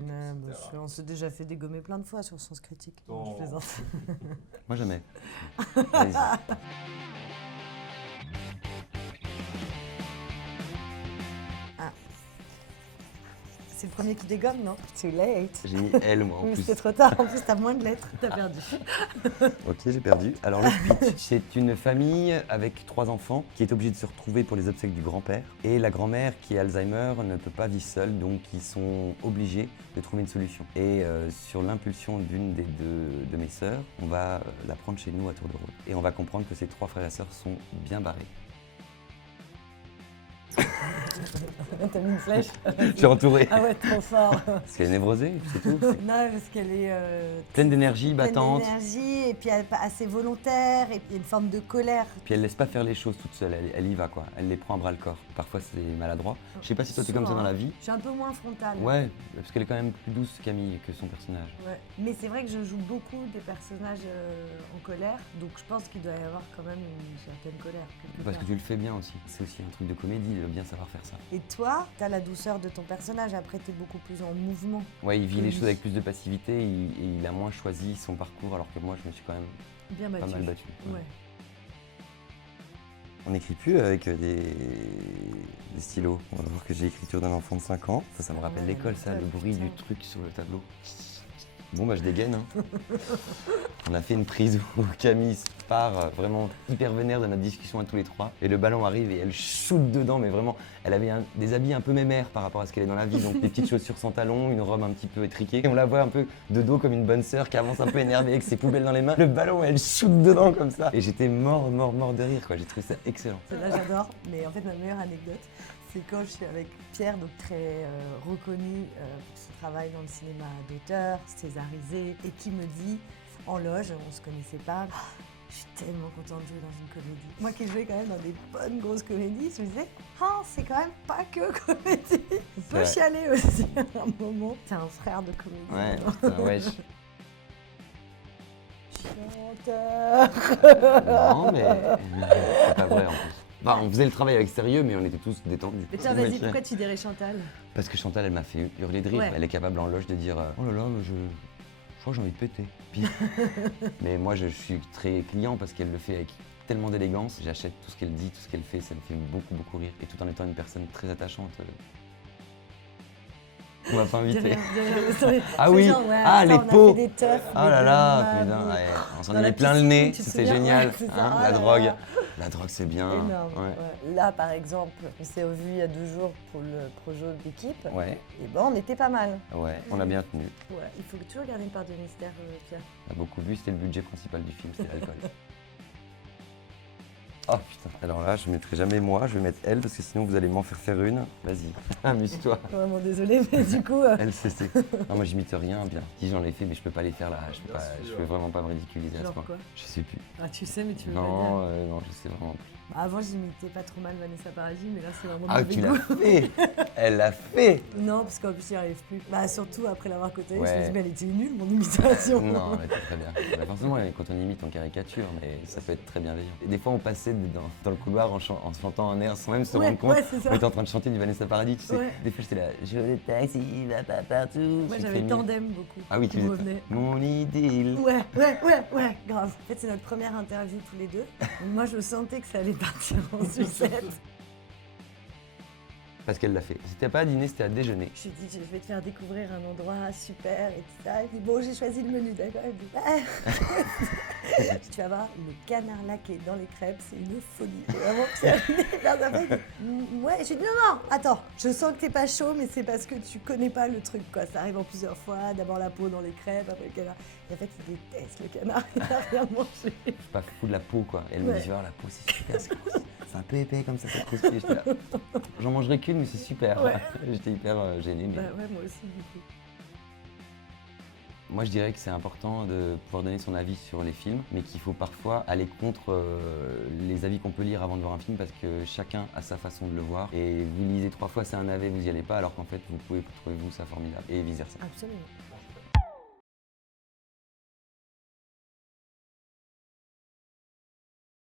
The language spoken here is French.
connais. etc. On s'est déjà fait dégommer plein de fois sur Sens Critique. Non, Non. je plaisante. Moi, jamais. Allez-y. C'est le premier qui dégomme, non? Too late. J'ai mis L, moi, en Mais plus. c'était trop tard. En plus, t'as moins de lettres. T'as perdu. Ok, j'ai perdu. Alors, le pitch, c'est une famille avec 3 enfants qui est obligée de se retrouver pour les obsèques du grand-père. Et la grand-mère, qui a Alzheimer, ne peut pas vivre seule, donc ils sont obligés de trouver une solution. Et sur l'impulsion d'une des 2 de mes sœurs, on va la prendre chez nous à tour de rôle. Et on va comprendre que ces 3 frères et sœurs sont bien barrés. T'as mis une flèche. Je suis entouré. Ah ouais, trop fort. Parce qu'elle est névrosée, c'est tout. Non, parce qu'elle est Pleine d'énergie, pleine battante. d'énergie et puis assez volontaire et puis il y a une forme de colère. Puis elle laisse pas faire les choses toute seule, elle y va quoi. Elle les prend à bras le corps. Parfois c'est maladroit. Je sais pas si toi t'es comme ça dans la vie. Je suis un peu moins frontale. Ouais, parce qu'elle est quand même plus douce Camille que son personnage. Ouais. Mais c'est vrai que je joue beaucoup des personnages en colère, donc je pense qu'il doit y avoir quand même une certaine colère. Parce que tu le fais bien aussi. C'est aussi un truc de comédie, de bien savoir faire ça. Et toi, t'as la douceur de ton personnage, après t'es beaucoup plus en mouvement. Ouais, il vit les Oui. choses avec plus de passivité et il a moins choisi son parcours alors que moi je me suis quand même Bien pas battu. mal battu. Ouais. On n'écrit plus avec des stylos. On va voir que j'ai l'écriture d'un enfant de 5 ans. Ça me rappelle Ouais, l'école, ça, le l'école, bruit putain. du truc sur le tableau. Bon, bah je dégaine. Hein. On a fait une prise où Camille part vraiment hyper vénère de notre discussion à tous les 3. Et le ballon arrive et elle shoot dedans, mais vraiment, elle avait des habits un peu mémères par rapport à ce qu'elle est dans la vie. Donc des petites chaussures sans talons, une robe un petit peu étriquée. Et on la voit un peu de dos comme une bonne sœur qui avance un peu énervée avec ses poubelles dans les mains. Le ballon, elle shoot dedans comme ça. Et j'étais mort de rire, quoi. J'ai trouvé ça excellent. Celle-là, j'adore. Mais en fait, ma meilleure anecdote, c'est quand je suis avec Pierre, donc très reconnu pour son travail dans le cinéma d'auteur, césarisé, et qui me dit, en loge, on se connaissait pas, ah, je suis tellement contente de jouer dans une comédie. Moi qui jouais quand même dans des bonnes grosses comédies, je me disais, ah, c'est quand même pas que comédie. On peut Ouais. chialer aussi à un moment. C'est un frère de comédie. Ouais, alors. putain, wesh. Chanteur. Non, mais c'est pas vrai en plus. Bah, on faisait le travail avec sérieux, mais on était tous détendus. Mais tiens, vas-y, pourquoi tu dirais Chantal? Parce que Chantal, elle m'a fait hurler de rire. Ouais. Elle est capable en loge de dire oh là là, je crois que j'ai envie de péter. Pire. Mais moi, je suis très client parce qu'elle le fait avec tellement d'élégance. J'achète tout ce qu'elle dit, tout ce qu'elle fait. Ça me fait beaucoup rire. Et tout en étant une personne très attachante. On m'a pas invité. Ah oui, ah les pots. Ah là là, putain, ouais, on s'en est mis plein le nez, c'était génial. C'est ça, Hein, ah la là drogue. là. La drogue, c'est bien. Énorme. Ouais. Ouais. Là, par exemple, on s'est revus il y a 2 jours pour le projet d'équipe. Ouais, Et ben, on était pas mal. ouais, on a bien tenu. Ouais. Il faut toujours garder une part de mystère, Pierre. On a beaucoup vu, c'était le budget principal du film, c'était l'alcool. Oh putain. Alors là, je mettrai jamais moi, je vais mettre elle parce que sinon vous allez m'en faire une. Vas-y, amuse-toi. Vraiment désolée, mais du coup. LCC. Non, moi j'imite rien bien. Si j'en ai fait, mais je peux pas les faire là. Je peux vraiment pas me ridiculiser à ce Genre point. quoi? Je sais plus. Ah, tu sais, mais tu veux pas dire. Non, non, je sais vraiment plus. Bah, avant, j'imitais pas trop mal Vanessa Paradis, mais là, c'est vraiment Ah, mauvais tu l'as goût. fait. Elle l'a fait. Non, parce qu'en plus, j'y arrive plus. Bah, surtout après l'avoir côtoyée, je me Ouais. suis dit, mais elle était nulle, mon imitation. Non, elle était très bien. Bah, forcément, quand on imite, on caricature, mais ça peut être très bienveillant. Et des fois, on passait dans le couloir en chantant un air sans même se Ouais, rendre compte. ouais, c'est ça. On était en train de chanter du Vanessa Paradis, tu sais. Ouais. Des fois, j'étais là, je le taxi, il va pas partout. Moi, J'ai j'avais fait mille. Tandem beaucoup. Ah oui, qui tu me faisais revenait. mon idylle. Ouais, grave. En fait, c'est notre première interview tous les deux. Donc, moi, je sentais que ça allait partir en sucette. Parce qu'elle l'a fait. C'était pas à dîner, c'était à déjeuner. Je lui ai dit, je vais te faire découvrir un endroit super et tout ça. Il dit, bon, j'ai choisi le menu, d'accord. Il me dit, ah. Tu vas voir, le canard laqué dans les crêpes, c'est une folie. Et vraiment, Pierre, il est hyper sympa. Il dit, ouais, j'ai dit, non, attends, je sens que t'es pas chaud, mais c'est parce que tu connais pas le truc, quoi. Ça arrive en plusieurs fois. D'abord la peau dans les crêpes, après le canard. Et en fait, il déteste le canard, il n'a rien mangé. Je suis pas fou de la peau, quoi. Et elle me Ouais. dit, oh, la peau, c'est super. C'est un peu épais comme ça croustille. J'étais là. J'en mangerai qu'une, mais c'est super. Ouais. J'étais hyper gêné. Mais... Bah ouais, moi aussi, du coup. Moi, je dirais que c'est important de pouvoir donner son avis sur les films, mais qu'il faut parfois aller contre les avis qu'on peut lire avant de voir un film, parce que chacun a sa façon de le voir. Et vous lisez 3 fois, c'est un navet, vous y allez pas, alors qu'en fait, vous pouvez trouver vous ça formidable, et vice versa. Absolument.